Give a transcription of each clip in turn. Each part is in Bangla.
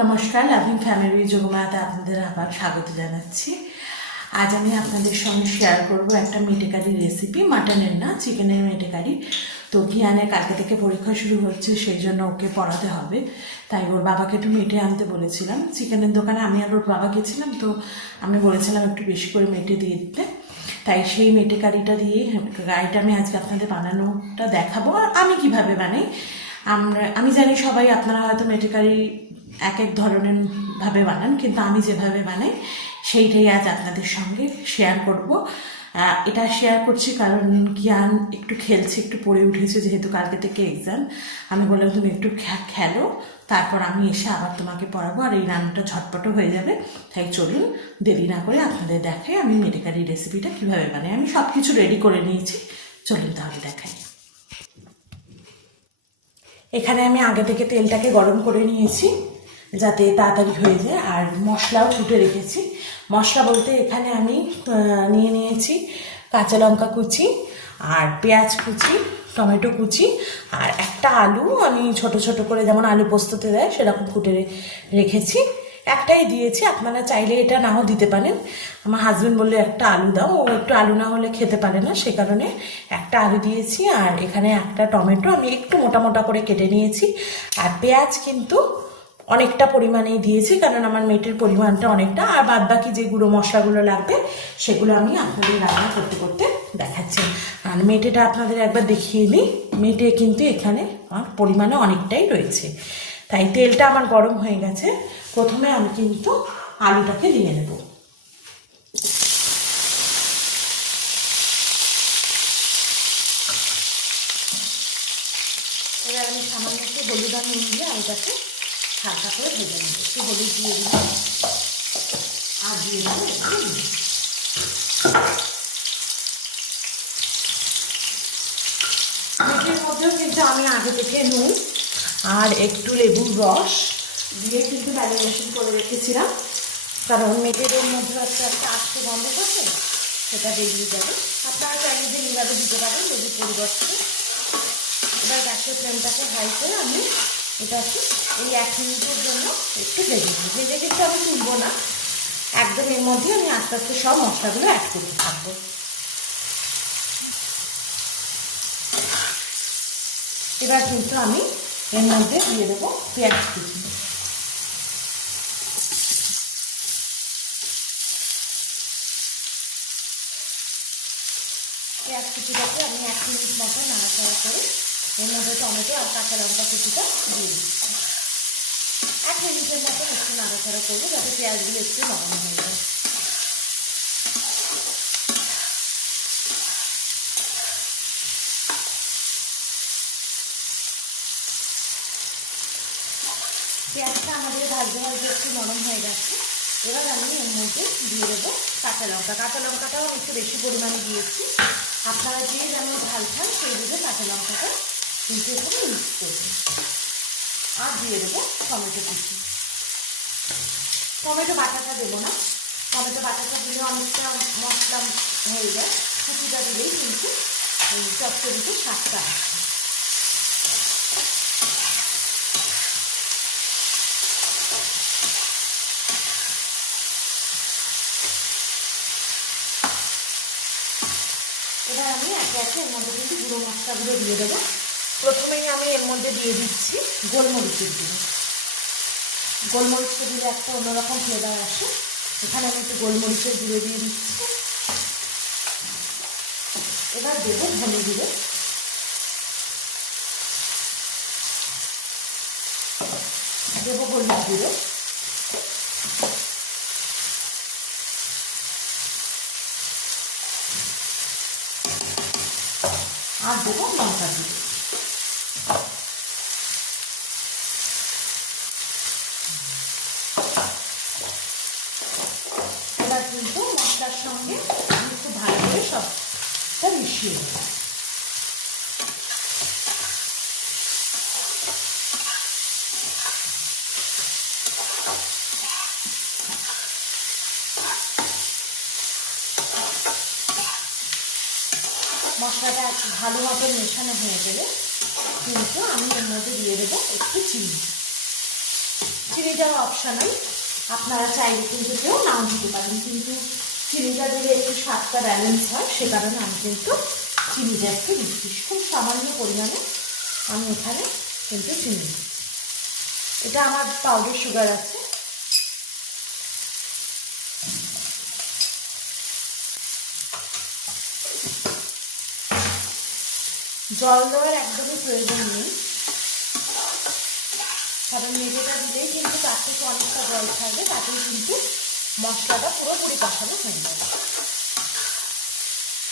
নমস্কার, লাভিং ফ্যামিলি যোগমায়াতে আপনাদের আবার স্বাগত জানাচ্ছি। আজ আমি আপনাদের সঙ্গে শেয়ার করব একটা মেটে কারি রেসিপি, মাটনের না চিকেনের মেটে কারি। তো কিয়ানের কালকে থেকে পরীক্ষা শুরু হচ্ছে, সেই জন্য ওকে পড়াতে হবে, তাই ওর বাবাকে একটু মেটে আনতে বলেছিলাম। চিকেনের দোকানে আমি আর ওর বাবা গেছিলাম, তো আমি বলেছিলাম একটু বেশি করে মেটে দিয়ে দিতে। তাই সেই মেটে কারিটা দিয়ে কারিটা আমি আজকে আপনাদের বানানোটা দেখাবো, আর আমি কিভাবে বানাই। আমি জানি সবাই আপনারা হয়তো মেটে কারি এক এক ধরনের ভাবে বানান, কিন্তু আমি যেভাবে বানাই সেইটাই আজ আপনাদের সঙ্গে শেয়ার করব। এটা শেয়ার করছি কারণ কিয়ান একটু খেলছে, একটু পড়ে উঠেছে, যেহেতু কালকে থেকে এক্সাম। আমি বললাম তুমি একটু খেলো, তারপর আমি এসে আবার তোমাকে পড়াবো, আর এই রান্নাটা ঝটপটও হয়ে যাবে। তাই চলুন দেরি না করে আপনাদের দেখাই আমি মেটে কারি রেসিপিটা কীভাবে বানাই। আমি সব কিছু রেডি করে নিয়েছি, চলুন তাহলে দেখাই। এখানে আমি আগে থেকে তেলটাকে গরম করে নিয়েছি যাতে তাড়াতাড়ি হয়ে যায়, আর মশলাও কুটে রেখেছি। মশলা বলতে এখানে আমি নিয়ে নিয়েছি কাঁচা লঙ্কা কুচি, আর পেঁয়াজ কুচি, টমেটো কুচি, আর একটা আলু আমি ছোট ছোট করে যেমন আলু পোস্ততে দেয় সেরকম কুটে রেখেছি। একটাই দিয়েছি, আপনারা চাইলে এটা নাও দিতে পারেন। আমার হাজব্যান্ড বললে একটা আলু দাও, ও একটু আলু না হলে খেতে পারে না, সে কারণে একটা আলু দিয়েছি। আর এখানে একটা টমেটো আমি একটু মোটা মোটা করে কেটে নিয়েছি। আর পেঁয়াজ কিন্তু অনেকটা পরিমাণেই দিয়েছি, কারণ আমার মেটের পরিমাণটা অনেকটা। আর বাদ বাকি যে গুঁড়ো মশলাগুলো লাগবে সেগুলো আমি আপনাদের রান্না করতে করতে দেখাচ্ছি। আর মেটেটা আপনাদের একবার দেখিয়ে নিই। মেটে কিন্তু এখানে আমার পরিমাণে অনেকটাই রয়েছে, তাই তেলটা আমার গরম হয়ে গেছে। প্রথমে আমি কিন্তু আলুটাকে দিয়ে নেব। এবার আমি সামান্য একটু হলুদ আর নুন দিয়ে আলুটাকে হালকা করে ভেজে নেব। একটু হলুদ দিয়ে দিলাম, আর দিয়ে দেবো একটু নুন। মেটের মধ্যেও কিন্তু আমি আগে থেকে নুন আর একটু লেবুর রস দিয়ে কিন্তু ম্যারিনেশন করে রেখেছিলাম, কারণ মেটের মধ্যে একটা আস্তে গন্ধ থাকে, সেটা বেরিয়ে যাবে। আপনারা চাইলে যে নিরাপে দিতে পারেন লেবুর পরিবর্তে। এবার গ্যাসের ফ্লেমটাকে হাই করে আমি এটাকে এই 1 মিনিটের জন্য একটু ভেজে নিই। ভেজে কিন্তু আমি তুলবো না, একদম এর মধ্যে আমি আস্তে আস্তে সব মশলাগুলো অ্যাড করতে থাকবো। এবার কিন্তু আমি এর মধ্যে দিয়ে দেবো পেঁয়াজ কুচি। পেঁয়াজ কুচিটাকে আমি 1 মিনিট মতো নাড়াচাড়া করে এর মধ্যে টমেটো আর কাঁচা লঙ্কা কুচিটা দিয়ে দিচ্ছি। 1 মিনিটের মতো একটু নাড়াচাড়া করবো যাতে পেঁয়াজগুলো একটু নরম হয়ে যায়। পেঁয়াজটা আমাদের ভাজতে ভাজতে একটু নরম হয়ে গেছে। এবার আমি এর মধ্যে দিয়ে দেবো কাঁচা লঙ্কা। কাঁচা লঙ্কাটাও একটু বেশি পরিমাণে দিয়েছি, আপনারা যে যেমন ঝাল খান সেই বুঝে কাঁচা লঙ্কাটা কিন্তু এখানে মিক্স করবেন। আর দিয়ে দেবো টমেটো কুচি। টমেটো বাটাটা দেবো না, টমেটো বাটাটা দিলে অনেকটা মশলা হয়ে যায়, কুচিটা দিলেই কিন্তু চচ্চড়িতে স্বাদটা আসে। এবার আমি একে একে এর মধ্যে কিন্তু গুঁড়ো মশলাগুলো দিয়ে দেবো। প্রথমেই আমি এর মধ্যে দিয়ে দিচ্ছি গোলমরিচের গুঁড়ো। গোলমরিচটা দিলে একটা অন্যরকম ফ্লেভার আসে, এখানে আমি একটু গোলমরিচের গুঁড়ো দিয়ে দিচ্ছি। এবার দেবো ধনে গুঁড়ো, দেবো হলুদ গুঁড়ো, আর দেবো লঙ্কা গুঁড়ো। এবার কিন্তু মশলার সঙ্গে আমি খুব ভালো করে সবটা মিশিয়ে দেবো। মশলাটা ভালো মতো মেশানো হয়ে গেলে কিন্তু আমি এর মধ্যে দিয়ে দেবো একটু চিনি। চিনিটা অপশনাল, আপনারা চাইলে কিন্তু কেউ নাও দিতে পারেন, কিন্তু চিনিটা দিলে একটু স্বাদটা ব্যালেন্স হয়, সে কারণে আমি কিন্তু চিনিটা একটু দিচ্ছি। খুব সামান্য পরিমাণে আমি এখানে কিন্তু চিনি দিচ্ছি। এটা আমার পাউডার সুগার আছে। জল দেওয়ার একদমই প্রয়োজন নেই, কারণ মেটেটা দিলেই কিন্তু তার থেকে অনেকটা জল ছাড়বে, তাতেই কিন্তু মশলাটা পুরোপুরি কষানো হয়ে যাবে।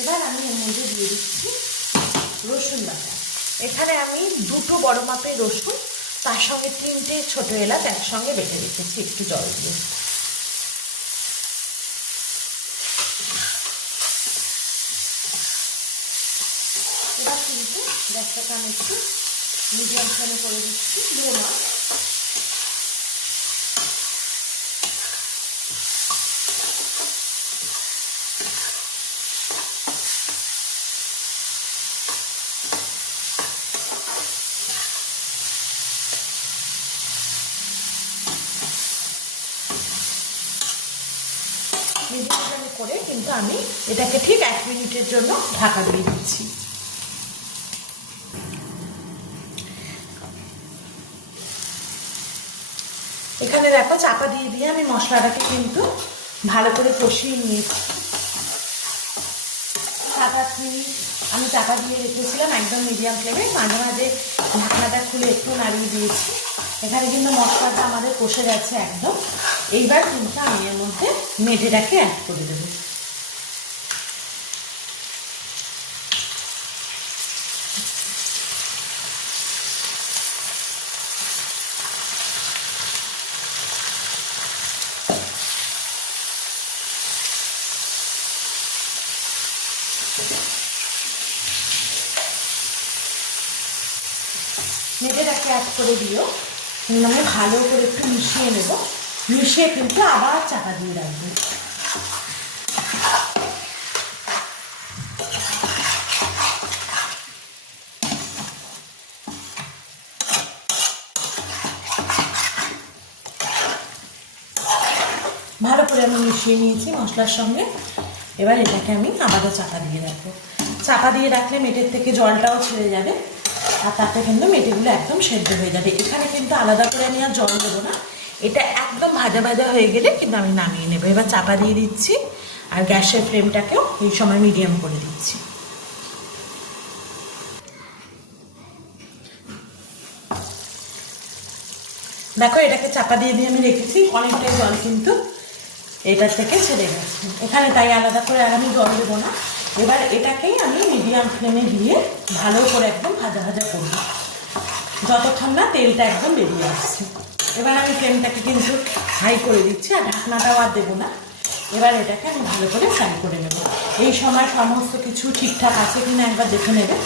এবার আমি এর মধ্যে দিয়ে দিচ্ছি রসুন বাটা। এখানে আমি 2টো বড় মাপের রসুন, তার সঙ্গে 3টে ছোট এলাচ একসঙ্গে বেটে রেখেছি একটু জল দিয়ে। এবার কিন্তু গ্যাসটাকে আমি একটু মিডিয়াম ফ্লেমে করে দিচ্ছি, লো না। মিডিয়াম ফ্লেমে করে কিন্তু আমি এটাকে ঠিক 1 মিনিটের জন্য ঢাকা দিয়ে দিচ্ছি। এখানে দেখো চাপা দিয়ে দিয়ে আমি মশলাটাকে কিন্তু ভালো করে কষিয়ে নিয়েছি। 7-8 মিনিট আমি চাপা দিয়ে রেখেছিলাম একদম মিডিয়াম ফ্লেমে, মাঝে মাঝে ঢাকনাটা খুলে একটু নাড়িয়ে দিয়েছি। এখানে কিন্তু মশলাটা আমাদের কষে গেছে একদম। এইবার কিন্তু আমি এর মধ্যে মেটেটাকে অ্যাড করে দেবো। মেটেটাকে অ্যাড করে দিও, মানে ভালো করে একটু মিশিয়ে নেব, মিশিয়ে কিন্তু আবার চাপা দিয়ে রাখবো। ভালো করে আমি মিশিয়ে নিয়েছি মশলার সঙ্গে। এবার এটাকে আমি আবারও চাপা দিয়ে রাখবো। চাপা দিয়ে রাখলে মেটের থেকে জলটাও ছেড়ে যাবে, আর তাতে কিন্তু মেটেগুলো একদম সেদ্ধ হয়ে যাবে। এখানে কিন্তু আলাদা করে আমি আর জল দেবো না, এটা একদম ভাজা ভাজা হয়ে গেলে কিন্তু আমি নামিয়ে নেবো। এবার চাপা দিয়ে দিচ্ছি, আর গ্যাসের ফ্লেমটাকেও এই সময় মিডিয়াম করে দিচ্ছি। দেখো এটাকে চাপা দিয়ে দিয়ে আমি রেখেছি, অনেকটাই জল কিন্তু এটার থেকে ছেড়ে গেছে। এখানে তাই আলাদা করে আর আমি জল দেবো না। এবার এটাকেই আমি মিডিয়াম ফ্লেমে দিয়ে ভালো করে একদম ভাজা ভাজা করবো, যতক্ষণ না তেলটা একদম বেরিয়ে আসছে। এবার আমি ফ্লেমটাকে কিন্তু হাই করে দিচ্ছি, আর ঢাকনাটাও আর দেবো না। এবার এটাকে আমি ভালো করে ফ্রাই করে নেব। এই সময় সমস্ত কিছু ঠিকঠাক আছে কিনা একবার দেখে নেবে।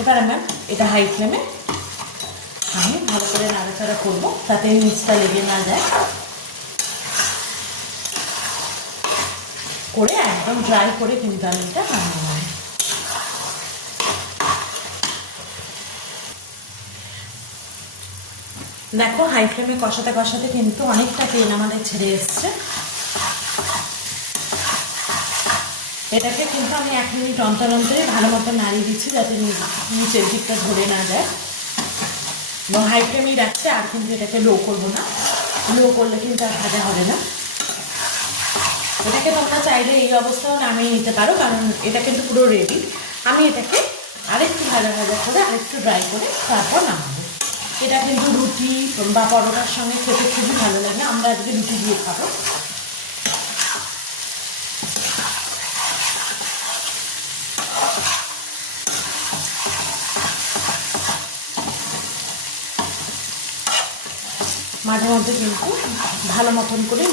এবার আমার এটা হাই ফ্লেমে আমি ভালো করে নাড়াচাড়া করবো, তাতে নিচটা লেগে না যায়, করে একদম ড্রাই করে কিন্তু আমি এটা রান্না করি। দেখো হাই ফ্লেমে কষাতে কষাতে কিন্তু অনেকটা তেল আমাদের ছেড়ে এসছে। এটাকে কিন্তু আমি 1 মিনিট অন্তর অন্তরে ভালো মতো নাড়িয়ে দিচ্ছি, যাতে নিচের দিকটা ধরে না যায়। এবং হাই ফ্লেমেই রাখছে, আর কিন্তু এটাকে লো করবো না, লো করলে কিন্তু আর ভাজা হবে না। এটাকে তোমরা চাইলে এই অবস্থাও নামিয়ে নিতে পারো, কারণ এটা কিন্তু পুরো রেডি। আমি এটাকে আরেকটু ভাজা ভাজা করে আরেকটু ড্রাই করে তারপর নামাবো। এটা কিন্তু রুটি বা পরোটার সঙ্গে খেতে খুবই ভালো লাগে, আমরা আজকে রুটি দিয়ে খাবো। মাঝে মধ্যে কিন্তু ভালো মতন করে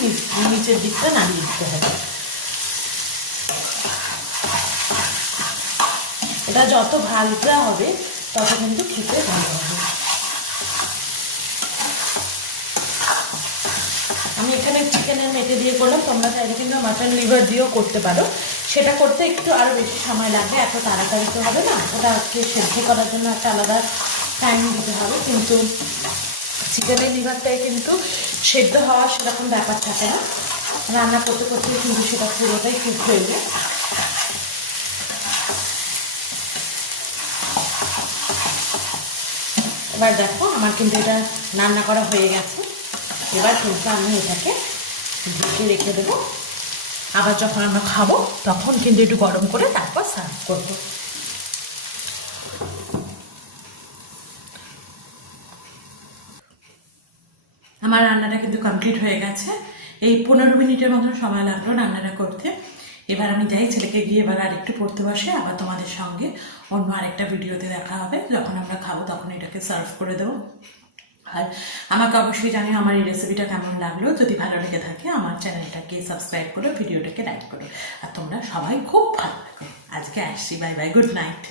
নিচের দিকটা নাড়িয়ে দিতে হবে। এটা যত ভাজা হবে তত কিন্তু খেতে ভালো হবে। আমি এখানে চিকেনের মেটে দিয়ে করলাম, তোমরা চাইলে কিন্তু মাটন লিভার দিয়েও করতে পারো। সেটা করতে একটু আরও বেশি সময় লাগবে, এত তাড়াতাড়ি তো হবে না। ওটাকে সেদ্ধ করার জন্য একটা আলাদা টাইম দিতে হবে, কিন্তু চিকেনের লিভারটাই কিন্তু সেদ্ধ হওয়া সেরকম ব্যাপার থাকে না, রান্না করতে করতে কিন্তু সেটা পুরোটাই কুক হয়ে যায়। এবার দেখো আমার কিন্তু এটা রান্না করা হয়ে গেছে। এবার কিন্তু আমি এটাকে ঢেকে রেখে দেবো, আবার যখন আমরা খাবো তখন কিন্তু একটু গরম করে তারপর সার্ভ করবো। আমার রান্নাটা কিন্তু কমপ্লিট হয়ে গেছে। এই 15 মিনিটের মতন সময় লাগলো রান্নাটা করতে। এবার আমি যাই, ছেলেকে গিয়ে এবার আরেকটু পড়তে বসে, আবার তোমাদের সঙ্গে অন্য আরেকটা ভিডিওতে দেখা হবে। যখন আমরা খাবো তখন এটাকে সার্ভ করে দেবো। আর আমাকে অবশ্যই জানিও আমার এই রেসিপিটা কেমন লাগলো। যদি ভালো লেগে থাকে আমার চ্যানেলটাকে সাবস্ক্রাইব করো, ভিডিওটাকে লাইক করো। আর তোমরা সবাই খুব ভালো থাকো। আজকে আসছি, বাই বাই, গুড নাইট।